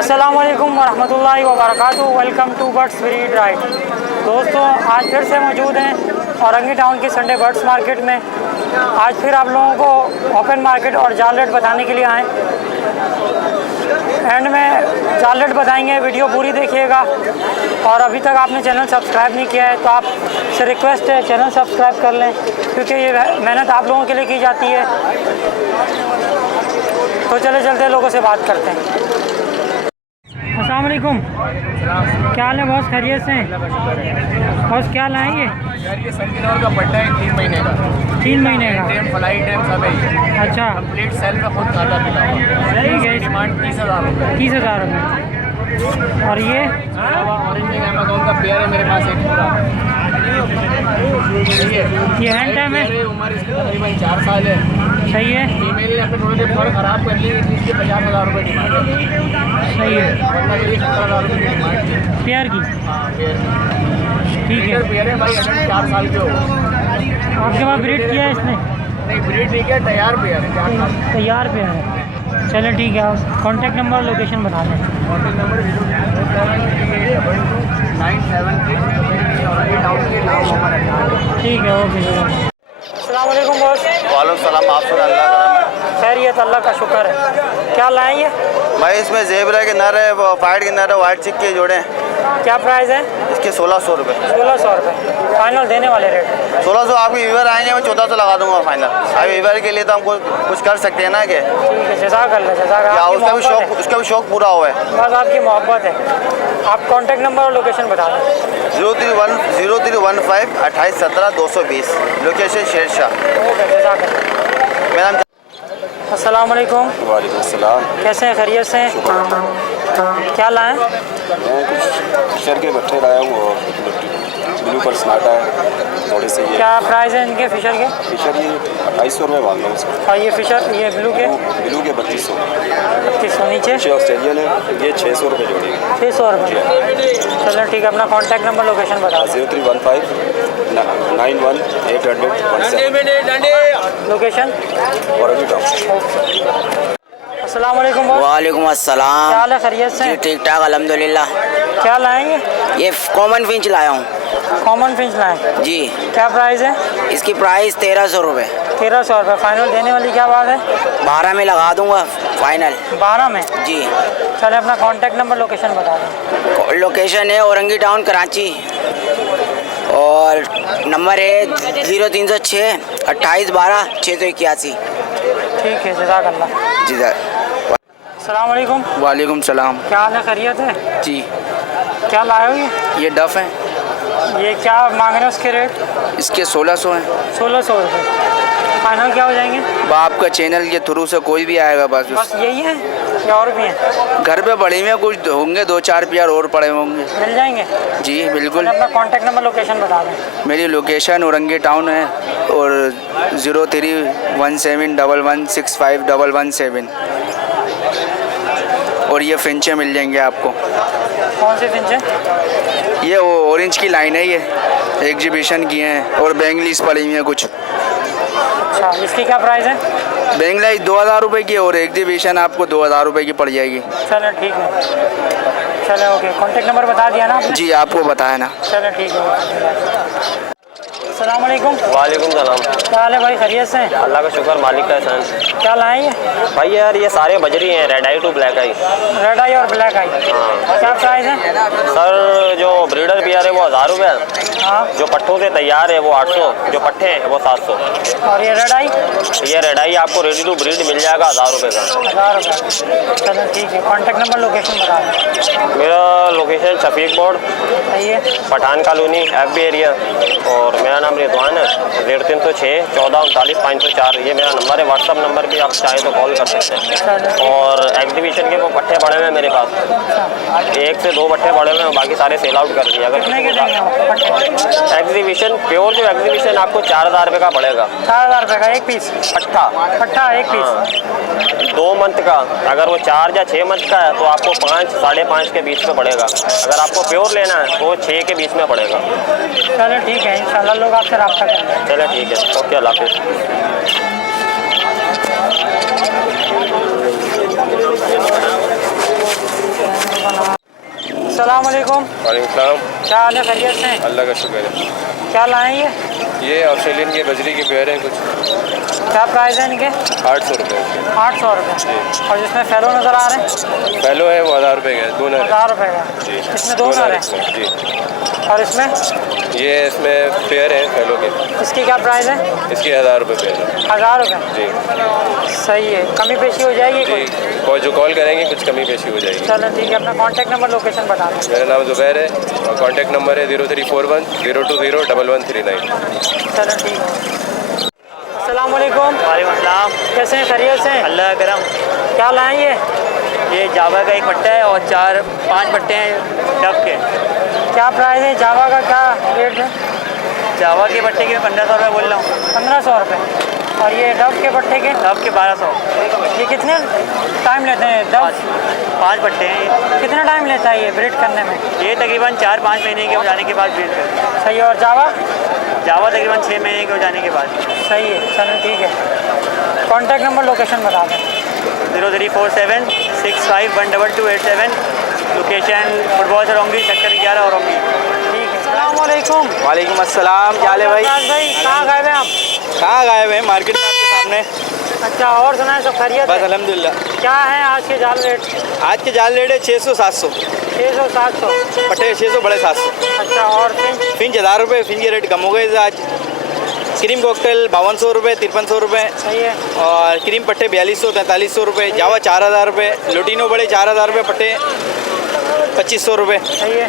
अस्सलामुअलैकुम वरहमतुल्लाहि वबरकातुहू। Welcome to birds breed ride. दोस्तों, आज फिर से मौजूद हैं औरंगी टाउन की संडे बर्ड्स मार्केट में। आज फिर आप लोगों को ओपन मार्केट और जाल रेट बताने के लिए आए। एंड में जाल रेट बताएंगे, वीडियो पूरी देखिएगा। और अभी तक आपने चैनल सब्सक्राइब नहीं किया है तो आप से रिक्वेस्ट है चैनल सब्सक्राइब कर लें, क्योंकि ये मेहनत आप लोगों के लिए की जाती है। तो चले चलते लोगों से बात करते हैं। अस्सलाम वालेकुम, क्या हाल है बॉस? खैरियत से हैं बॉस? क्या लाएँ ये? यार ये संगिनौर का पट्टा है 3 महीने का। 3 महीने का? टाइम फ्लाइट टाइम सब है। अच्छा, कंप्लीट सेल का खुद खाता पिला हुआ। ठीक है। डिमांड 30,000 रुपये। 30,000 रुपये। और ये ऑरेंज अमेज़न का पेयर है मेरे पास एक पूरा। ये हैंड टाइम है? उम्र इसकी तकरीबन 4 साल है। सही है। फीमेल ने अपने थोड़े देर फर खराब कर ली, इसकी 50,000 रुपये डिमांड है। सही है। वरना ये 70,000 रुपये की डिमांड थी। पेयर की? हाँ पेयर। ठीक है। पेयर है भाई, अगर 4 साल के हो। आपके पास ब्रीड किया है इसने? नहीं ब्रीड ठीक है, तैयार पेयर है। 4 साल तैयार पेयर है। चलो ठीक है, आप कॉन्टैक्ट नंबर और लोकेशन बता दें। कॉन्टैक्ट नंबर 007 ठीक है, ओके। अस्सलाम वालेकुम बॉस। वालेकुम सलाम। आप सुना? अल्लाह खैरियत, अल्लाह का शुक्र है। क्या लाएँ ये? भाई इसमें ज़ेबरा के नर है, वो फाइट के नर है, वाइट चिक के जोड़े हैं। क्या प्राइस है? इसके 1600 रुपये। 1600 रुपये फाइनल देने वाले रेट? 1600 आपके वीवर आएंगे, मैं 1400 लगा दूंगा फाइनल। अभी वीवर के लिए तो हम कुछ कर सकते हैं ना कि ठीक है, जज़ाकल्लाह जज़ाकल्लाह। क्या आपकी उसका भी मोहब्बत शौक, उसका भी शौक पूरा हुआ है। बस आपकी मोहब्बत है। आप कॉन्टैक्ट नंबर और लोकेशन बता दें। 0315 2817 220, लोकेशन शेरशाह। ओके, जज़ाकल्लाह। मेरा नाम। अस्सलाम वालेकुम। वालेकुम सलाम। कैसे हैं? खैरियत से हैं? क्या लाएँ? मैं कुछ फिशर के बट्टे लाया हूँ और ब्लू पर स्मार्टा है थोड़े से। ये क्या प्राइस है इनके फिशर के? फिशर ये 2800 रुपये मांग रहा हूँ उसका। और ये फिशर, ये ब्लू के? ब्लू के 3200। 3200। नीचे पीछे ऑस्ट्रेलियन है, ये 600 रुपये जोड़ी। 600 रुपये। चलो ठीक है, अपना कॉन्टैक्ट नंबर लोकेशन बता दें। 0315 91 800 17 लोकेशन औरंगी टाउन। अस्सलाम वालेकुम बॉस। वालेकुम अस्सलाम। क्या हाल है? खैरियत से? जी ठीक ठाक अल्हम्दुलिल्लाह। क्या लाएंगे? ये कॉमन फिंच लाया हूँ। कॉमन फिंच लाएँ? जी। क्या प्राइस है? इसकी प्राइस 1300 रुपये। 1300 रुपये फाइनल देने वाली क्या बात है? 12 में लगा दूंगा फाइनल। 12 में? जी। चले अपना कॉन्टैक्ट नंबर लोकेशन बता दें। लोकेशन है औरंगी टाउन कराची और नंबर है 0306 28 12 681। ठीक है, जज़ाकल्लाह। जी सर। अस्सलाम वालेकुम। वालेकुम सलाम। क्या हाल है? खैरियत है? जी। क्या लाए हो ये? ये डफ है, ये क्या मांग रहे हैं उसके रेट? इसके 1600 हैं। 1600 रुपये फाइनल क्या हो जाएंगे? आपका चैनल के थ्रू से कोई भी आएगा बस बस यही है या और भी हैं? घर पे पड़े हुए कुछ होंगे, 2-4 पेयर और पड़े होंगे। मिल जाएंगे? जी बिल्कुल। अपना कॉन्टैक्ट नंबर लोकेशन बता दें। मेरी लोकेशन औरंगी टाउन है और 031711651117 और ये फिंचे मिल जाएंगे आपको। कौन से फिंच है? ये वो ऑरेंज की लाइन है, ये एग्जीबिशन की हैं और बेंगलीस पड़ी हुई हैं कुछ। अच्छा, इसकी क्या प्राइस है? बेंगलाइज 2000 रुपये की और एग्जीबिशन आपको 2000 रुपये की पड़ जाएगी। चलो ठीक है, चलो ओके। कॉन्टैक्ट नंबर बता दिया ना आपने? जी आपको बताया ना। चलो ठीक है। अस्सलाम वालेकुम। वालेकुम सलाम। क्या हाल है भाई? खैरियत से हैं? अल्लाह का शुक्र, मालिक का एहसान। क्या लाएँ ये? भाई यार ये सारे बजरी हैं, red eye to black eye. Red eye और ब्लैक आई? क्या प्राइस है? सर जो ब्रीडर पेयर है वो 1000 रुपये। हाँ। जो पट्ठों से तैयार है वो 800, जो पट्ठे हैं वो 700। और ये रेड आई? ये रेड आई आपको रेडी टू ब्रीड मिल जाएगा 1000 रुपये का। 1000 रुपये। चलो ठीक है, कॉन्टैक्ट नंबर लोकेशन बता दें। मेरा लोकेशन शफीक बोर्ड, सही है। पठान कॉलोनी, FB एरिया, और मेरा नाम रिजवान है। 0306 14 39 504 ये मेरा नंबर है। व्हाट्सअप नंबर भी आप चाहें तो कॉल कर सकते हैं। और एग्जीबिशन के वो पट्टे पड़े हुए हैं मेरे पास, 1 से 2 पट्टे पड़े हुए हैं, बाकी सारे सेल आउट कर दिए। अगर कितने के देंगे आप? एग्जीबिशन प्योर जो एग्जीबिशन आपको 4000 रुपये का पड़ेगा। 4000 रुपये का एक पीस? पट्ठा पट्टा एक पीस? 2 मंथ का। अगर वो 4 या 6 मंथ का है तो आपको 5 साढ़े 5 के बीच में पड़ेगा। अगर आपको प्योर लेना है तो 6 के बीच में पड़ेगा। चलो ठीक है, इंशाल्लाह लोग आपसे रब्ता करेंगे। चलो ठीक है, ओके, अल्लाह हाफिज़। अस्सलाम वालेकुम। वालेकुम, क्या हाल है, खैरियत से? अल्लाह का शुक्र है। क्या लाए ये ऑस्ट्रेलियन के बजरी के पेयर हैं कुछ क्या प्राइस है इनके? 800 रुपये। 800 रुपये। और जिसमें फैलो नज़र आ रहे हैं पहलो है वो 1000 रुपये का है, 2 नर है। 1000 रुपये का। जी, इसमें 2 नर हैं। जी, और इसमें इसमें पेयर है पहलो के, इसकी क्या प्राइस है? इसके 1000 रुपये पेयर है। 1000 रुपये। जी सही है, कमी पेशी हो जाएगी जी, कोई? कोई जो कॉल करेंगे कुछ कमी पेशी हो जाएगी। चलो ठीक है, अपना कॉन्टैक्ट नंबर लोकेशन बता दें। मेरा नाम ज़ुबैर है और कॉन्टैक्ट नंबर है 0341 020 1139। चलो ठीक है। अस्सलाम वालेकुम। वालेकुम अस्सलाम। कैसे हैं, खैरियत से? अल्लाह का करम। क्या लाए ये जावा का एक पट्टा है और 4-5 पट्टे हैं डब के। क्या प्राइस है जावा का, क्या रेट है? जावा के पट्टे के 1500 रुपये बोल रहा हूँ। 1500 रुपये। और ये डब के पट्टे के? डब के 1200। ये कितने टाइम लेते हैं डब? 5 पट्टे हैं कितना टाइम लेता है ये ब्रीड करने में? ये तकरीबन 4-5 महीने के हो जाने के बाद ब्रीड करते हैं। सही है। और जावा? जावा तकरीबन 6 महीने के हो जाने के बाद। सही है, चलो ठीक है। कॉन्टैक्ट नंबर लोकेशन बता दें। 0347 65 12287। लोकेशन फुटबॉल से रोंगी सेक्टर 11 और रोंगी। ठीक है। अस्सलाम वालेकुम। वालेकुम अस्सलाम। क्या हाल है भाई? भाई कहाँ गए हैं आप? कहाँ गए हुए हैं? मार्केट में आपके सामने। अच्छा, और सुनाए सब खैरियत बस है? अल्हम्दुलिल्लाह। क्या है आज के जाल रेट? आज के जाल रेट है 600-700 600 700। पट्टे 600 बड़े 700। अच्छा, और फिर फिंच 1000 रुपये। फिंच के रेट कम हो गए थे आज। क्रीम कॉकटेल 5200 रुपये 5300 रुपये। सही है। और क्रीम पट्टे 4200 4300 रुपये। जावा 4000 रुपये। लोटिनो बड़े 4000 रुपये पट्टे 2500 रुपये। सही है।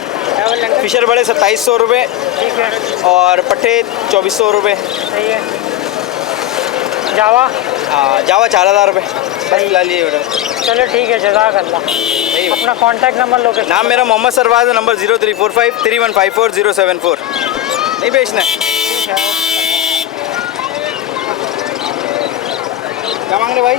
फिशर बड़े 2700 रुपये। ठीक है। और पट्टे 2400 रुपये। सही है। जावा? हाँ, जावा 4000 रुपये। बस ला लिए बेटा। चलो ठीक है, जज़ाकल्लाह। अपना कॉन्टैक्ट नंबर लोकेशन। नाम मेरा मोहम्मद सरवाज है। नंबर 0345 3154 074। नहीं बेचना है। ठीक है, ओके। क्या मांग रहे भाई?